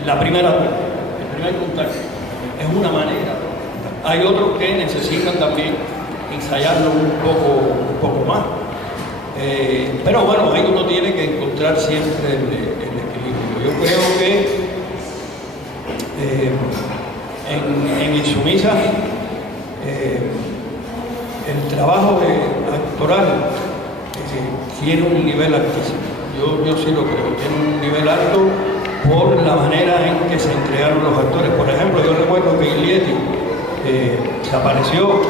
la primera toma, el primer contacto. Es una manera. Hay otros que necesitan también ensayarlo un poco más. Pero bueno, ahí uno tiene que encontrar siempre el equilibrio. Yo creo que en Insumisa el trabajo actoral tiene un nivel altísimo. Yo sí lo creo, tiene un nivel alto por la manera en que se entregaron los actores. Por ejemplo, yo recuerdo que Ilietti se apareció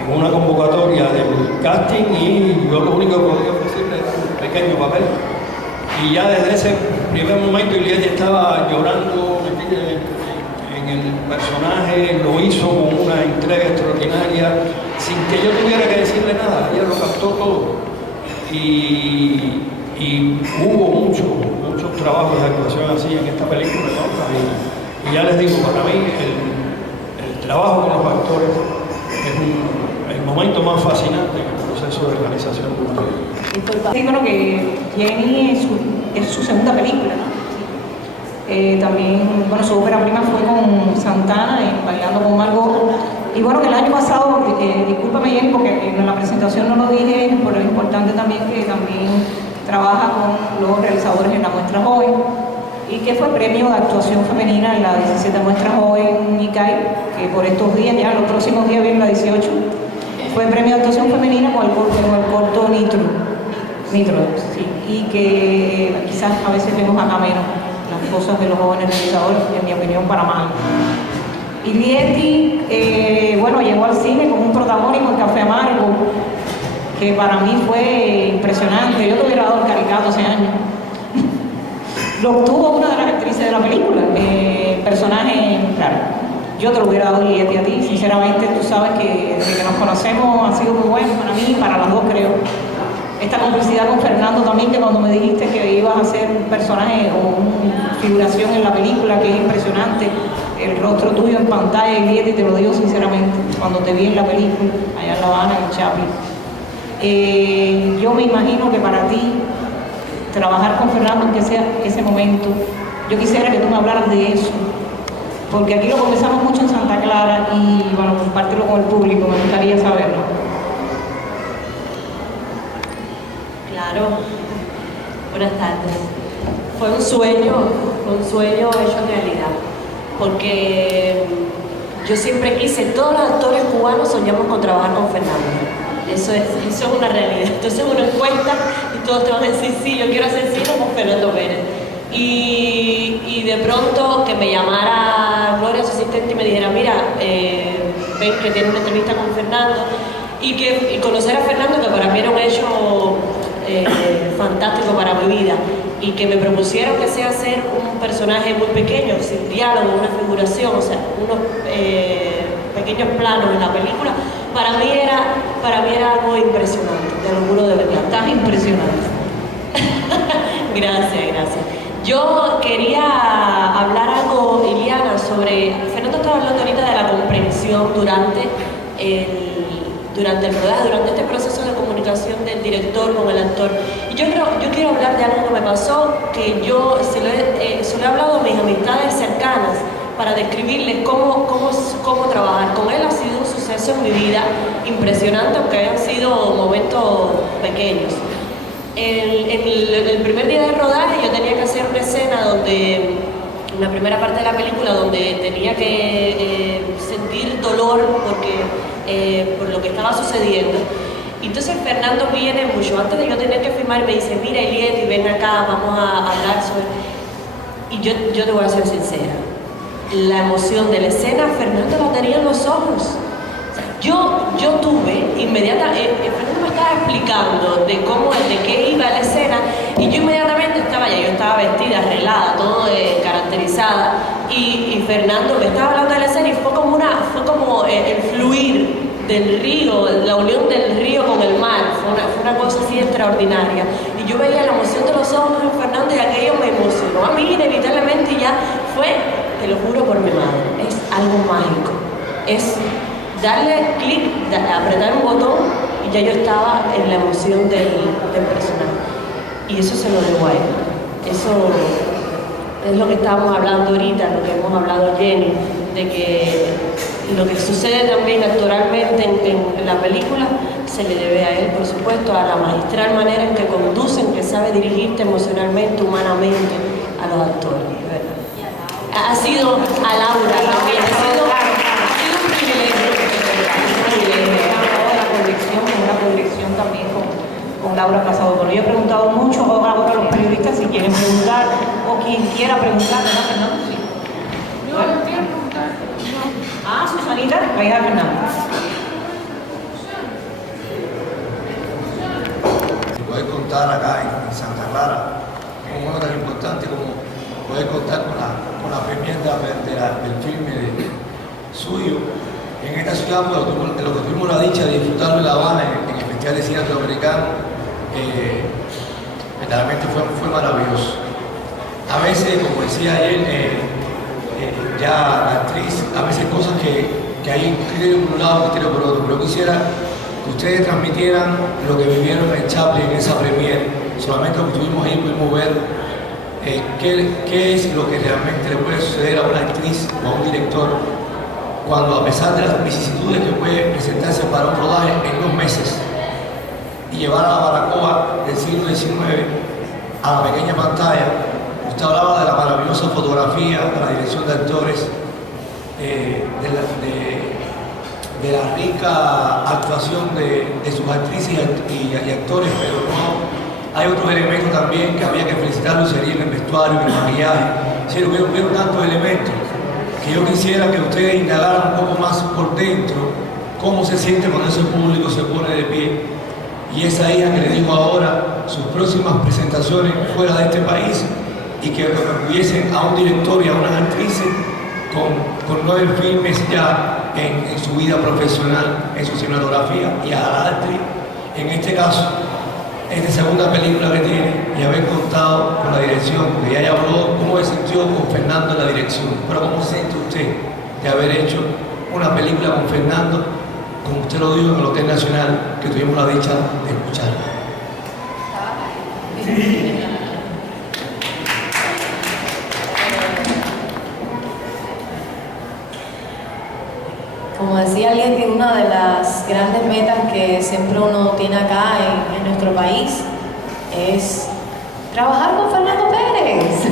en una convocatoria del casting y yo lo único que podía ofrecerle era un pequeño papel. Y ya desde ese primer momento Ilietti estaba llorando en el personaje, lo hizo con una entrega extraordinaria, sin que yo tuviera que decirle nada, ella lo captó todo. Y hubo muchos trabajos de actuación así en esta película, ¿no? Y ya les digo, para mí el trabajo con los actores es el momento más fascinante en el proceso de realización de una película. Sí, bueno, que Jenny es su segunda película, ¿no? También, bueno, su ópera prima fue con Santana, Bailando con Margot. Y bueno, que el año pasado, discúlpame Jenny, porque en la presentación no lo dije, pero es importante también que también trabaja con los realizadores en la muestra joven y que fue premio de actuación femenina en la 17 muestra joven ICAI, que por estos días, ya los próximos días viene la 18, fue premio de actuación femenina con el corto Nitro, sí, y que quizás a veces vemos acá menos las cosas de los jóvenes realizadores, en mi opinión, para mal. Ilietti, bueno, llegó al cine con un protagónico en Café Amargo, que para mí fue impresionante. Yo te hubiera dado el Caricato ese año. Lo obtuvo una de las actrices de la película, personaje, claro. Yo te lo hubiera dado Ilietti a ti, sinceramente. Tú sabes que desde que nos conocemos ha sido muy bueno para mí y para las dos, creo. Esta complicidad con Fernando también, que cuando me dijiste que ibas a hacer un personaje o una figuración en la película, que es impresionante, el rostro tuyo en pantalla, Ilietti, te lo digo sinceramente, cuando te vi en la película, allá en La Habana, en Chaplin. Yo me imagino que para ti, trabajar con Fernando, que sea ese momento, yo quisiera que tú me hablaras de eso, porque aquí lo conversamos mucho en Santa Clara y bueno, compartirlo con el público, me gustaría saberlo. Claro, buenas tardes. Fue un sueño hecho realidad, porque yo siempre quise, todos los actores cubanos soñamos con trabajar con Fernando. Eso es una realidad. Entonces uno encuesta y todos te van a decir, sí, yo quiero hacer cine con Fernando Pérez. Y de pronto que me llamara Gloria, su asistente, y me dijera, mira, ven que tiene una entrevista con Fernando, y conocer a Fernando, que para mí era un hecho fantástico para mi vida, y que me propusieron que sea hacer un personaje muy pequeño, sin diálogo, una figuración, o sea, unos pequeños planos en la película, para mí era algo impresionante, te lo juro de verdad, tan impresionante. Gracias. Yo quería hablar algo, Iliana, sobre, Fernando estaba hablando ahorita de la comprensión durante el rodaje, durante este proceso de comunicación del director con el actor. Y yo quiero hablar de algo que me pasó, que yo se lo he hablado a mis amistades cercanas para describirles cómo trabajar con él. Ha sido un suceso en mi vida impresionante, aunque hayan sido momentos pequeños. El primer día de rodaje yo tenía que hacer una escena donde, en la primera parte de la película, donde tenía que sentir dolor por lo que estaba sucediendo. Entonces Fernando viene mucho antes de yo tener que filmar y me dice, mira Ilietti, ven acá, vamos a hablar sobre... Y yo te voy a ser sincera, la emoción de la escena, Fernando la tenía en los ojos. Yo tuve inmediatamente, Fernando me estaba explicando de qué iba la escena, y yo inmediatamente yo estaba vestida, arreglada, todo caracterizada, y Fernando me estaba hablando de la escena, y fue como el fluir del río, la unión del río con el mar, fue una cosa así extraordinaria. Y yo veía la emoción de los ojos de Fernando y aquello me emocionó a mí inevitablemente, y ya fue, te lo juro por mi madre, es algo mágico. Es darle clic, apretar un botón y ya yo estaba en la emoción del personaje. Y eso se lo debo a él. Eso es lo que estábamos hablando ahorita, lo que hemos hablado Jenny, de que lo que sucede también actoralmente en la película se le debe a él, por supuesto, a la magistral manera en que conducen, que sabe dirigirte emocionalmente, humanamente a los actores, ¿verdad? Ha sido a Laura también, ha sido un privilegio. Una proyección también con Laura Casado. Pero yo he preguntado mucho, ahora a los periodistas si quieren preguntar o quien quiera preguntar, ¿verdad, Fernando? Sí. No, no quiero preguntar. Ah, Susanita, ahí está Fernando. Si puedes contar acá en Santa Clara, como uno tan importante como poder contar con la premierda del filme suyo en esta ciudad, pues, lo que tuvimos la dicha de disfrutarlo en La Habana, en el Festival de Cine Latinoamericano, verdaderamente fue maravilloso. A veces, como decía ayer, ya la actriz, a veces cosas que hay un criterio por un lado, un criterio por otro, pero yo quisiera que ustedes transmitieran lo que vivieron en Chaplin en esa premiere. Solamente lo que estuvimos ahí pudimos ver qué es lo que realmente le puede suceder a una actriz o a un director cuando, a pesar de las vicisitudes que puede presentarse para un rodaje en 2 meses y llevar a la Baracoa del siglo XIX a la pequeña pantalla. Usted hablaba de la maravillosa fotografía, de la dirección de actores, de la rica actuación de sus actrices y actores, pero no, hay otros elementos también que había que felicitarlos, sería en el vestuario, en el maquillaje. Sí, hubieron tantos elementos que yo quisiera que ustedes indagaran un poco más por dentro cómo se siente cuando ese público se pone de pie. Y esa hija que le dijo ahora sus próximas presentaciones fuera de este país y que hubiesen a un director y a unas actrices con 9 filmes ya en su vida profesional, en su cinematografía, y a la actriz, en este caso, esta segunda película que tiene, y haber contado con la dirección, porque ella habló cómo se sintió con Fernando en la dirección, pero cómo se siente usted de haber hecho una película con Fernando, como usted lo dijo en el Hotel Nacional, que tuvimos la dicha de escuchar. Como decía alguien, que una de las grandes metas que siempre uno tiene acá en nuestro país es trabajar con Fernando Pérez.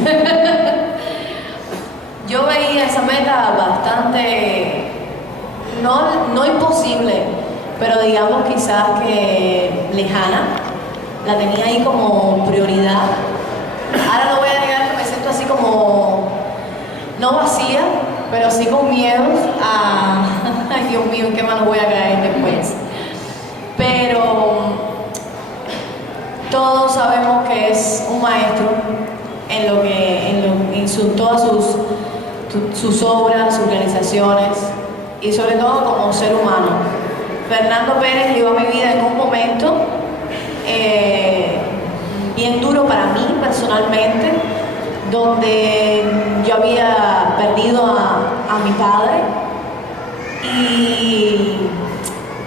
Yo veía esa meta bastante, no imposible, pero digamos quizás que lejana. La tenía ahí como prioridad. Ahora no voy a negar que me siento así como, no vacía, pero sí con miedos a, ay Dios mío, ¿en qué mano voy a caer después? Pero todos sabemos que es un maestro en todas sus obras, sus realizaciones y sobre todo como ser humano. Fernando Pérez llegó a mi vida en un momento bien duro para mí personalmente, donde yo había perdido a mi padre, y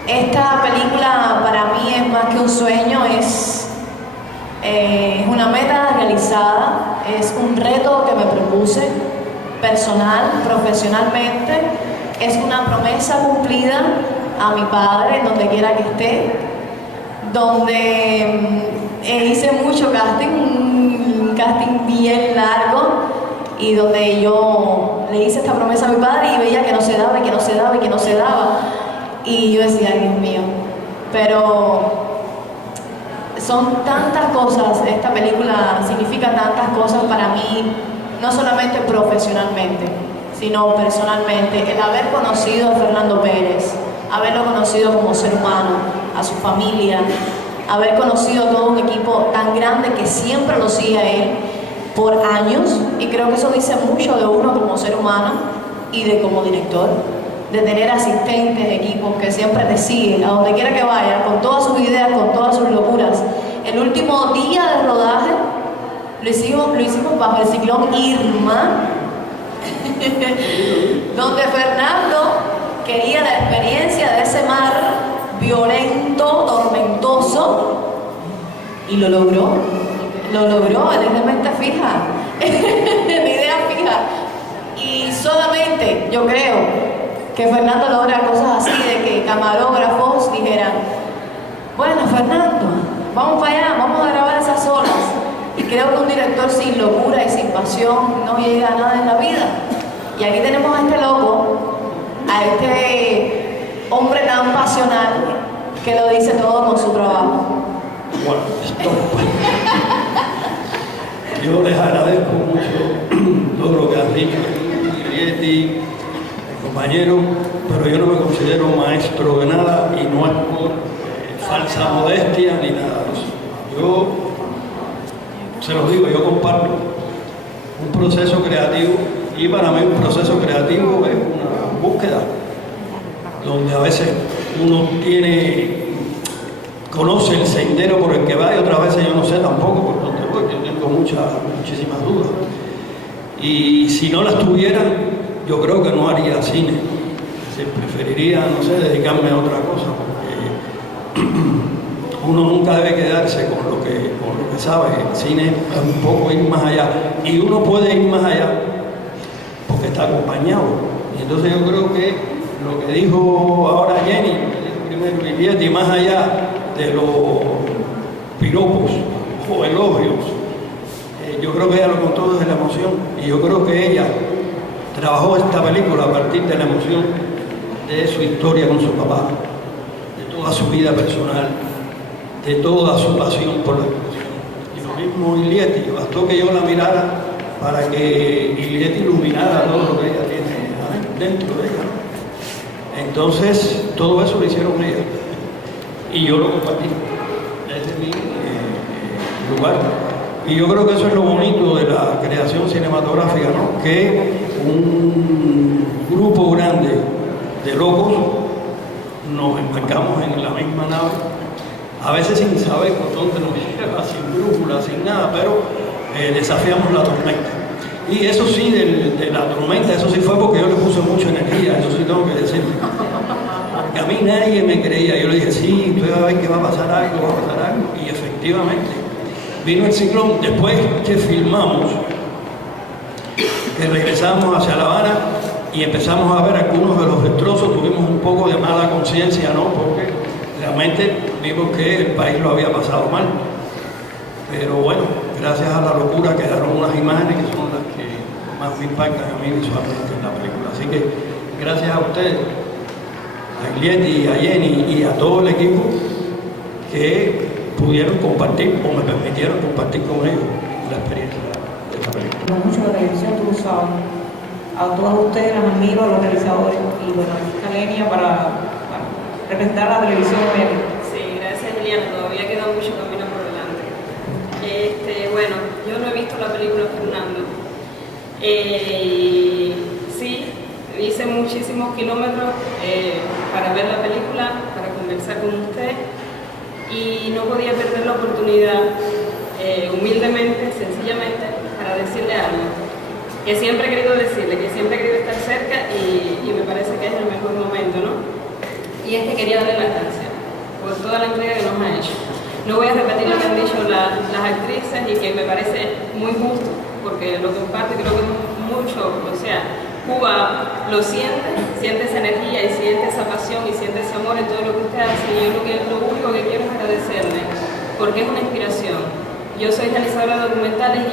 esta película para mí es más que un sueño, es una meta realizada, es un reto que me propuse personal, profesionalmente, es una promesa cumplida a mi padre, donde quiera que esté, donde hice mucho casting, un casting bien largo, y donde yo le hice esta promesa a mi padre y veía que no se daba, y que no se daba, y que no se daba, y yo decía, ay Dios mío, pero son tantas cosas, esta película significa tantas cosas para mí, no solamente profesionalmente, sino personalmente. El haber conocido a Fernando Pérez, haberlo conocido como ser humano, a su familia, haber conocido a todo un equipo tan grande que siempre lo sigue a él por años, y creo que eso dice mucho de uno como ser humano y de como director, de tener asistentes, equipos que siempre te siguen a donde quiera que vayas, con todas sus ideas, con todas sus locuras. El último día de rodaje lo hicimos bajo el ciclón Irma, donde Fernando quería la experiencia de ese mar violento, tormentoso, y lo logró, él es de mente fija, de idea fija, y solamente yo creo que Fernando logra cosas así, de que camarógrafos dijeran, bueno, Fernando, vamos para allá, vamos a grabar esas olas. Y creo que un director sin locura y sin pasión no llega a nada en la vida. Y aquí tenemos a este loco, a este hombre tan pasional que lo dice todo con su trabajo. Bueno, stop. Yo les agradezco mucho todo lo que han dicho, Ilietti, el compañero, pero yo no me considero maestro de nada y no es por falsa modestia ni nada de eso. Yo se los digo, yo comparto un proceso creativo y para mí un proceso creativo es una búsqueda donde a veces uno conoce el sendero por el que va y otras veces yo no sé tampoco por dónde voy, yo tengo muchísimas dudas. Y si no las tuviera, yo creo que no haría cine. Preferiría, no sé, dedicarme a otra cosa, porque uno nunca debe quedarse con lo que sabe. El cine es un poco ir más allá. Y uno puede ir más allá porque está acompañado. Y entonces yo creo que lo que dijo ahora Jenny, primero Ilietti, más allá de los piropos o elogios, yo creo que ella lo contó desde la emoción y yo creo que ella trabajó esta película a partir de la emoción de su historia con su papá, de toda su vida personal, de toda su pasión por la actuación. Y lo mismo Ilietti, bastó que yo la mirara para que Ilietti iluminara todo lo que ella tiene dentro de ella. Entonces, todo eso lo hicieron ellas. Y yo lo compartí desde mi lugar. Y yo creo que eso es lo bonito de la creación cinematográfica, ¿no? Que un grupo grande de locos nos embarcamos en la misma nave, a veces sin saber por dónde nos lleva, sin brújula, sin nada, pero desafiamos la tormenta. Y eso sí, de la tormenta, eso sí fue porque yo le puse mucha energía, eso sí tengo que decirlo. Porque a mí nadie me creía, yo le dije, sí, usted va a ver que va a pasar algo, y efectivamente vino el ciclón. Después que filmamos, que regresamos hacia La Habana y empezamos a ver algunos de los destrozos, tuvimos un poco de mala conciencia, ¿no? Porque realmente vimos que el país lo había pasado mal. Pero bueno, gracias a la locura quedaron unas imágenes que son las que más me impactan a mí visualmente en la película. Así que gracias a ustedes, a Ilietti, a Jenny y a todo el equipo que pudieron compartir o me permitieron compartir con ellos la experiencia de esta película. Mucho de televisión, tú sabes. A todos ustedes los admiro, a los realizadores y bueno, a Calenia para representar la televisión hoy aquí. Sí, gracias Liliana, todavía queda mucho camino por delante. Bueno, yo no he visto la película Fernando. Sí, hice muchísimos kilómetros para ver la película, para conversar con usted y no podía perder la oportunidad, humildemente, sencillamente, para decirle algo que siempre he querido decirle, que siempre he querido estar cerca y me parece que es el mejor momento, ¿no? Y es que quería darle las gracias por toda la entrega que nos ha hecho. No voy a repetir lo que han dicho las actrices y que me parece muy justo, porque lo comparto y creo que mucho, o sea, Cuba lo siente esa energía y siente esa pasión y siente ese amor en todo lo que usted hace y yo lo único que quiero es agradecerle, porque es una inspiración. Yo soy realizadora de documentales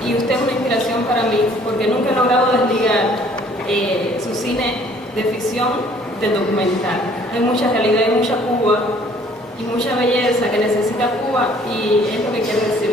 y usted es una inspiración para mí, porque nunca he logrado desligar su cine de ficción del documental. Hay mucha realidad, hay mucha Cuba y mucha belleza que necesita Cuba y es lo que quiero decir.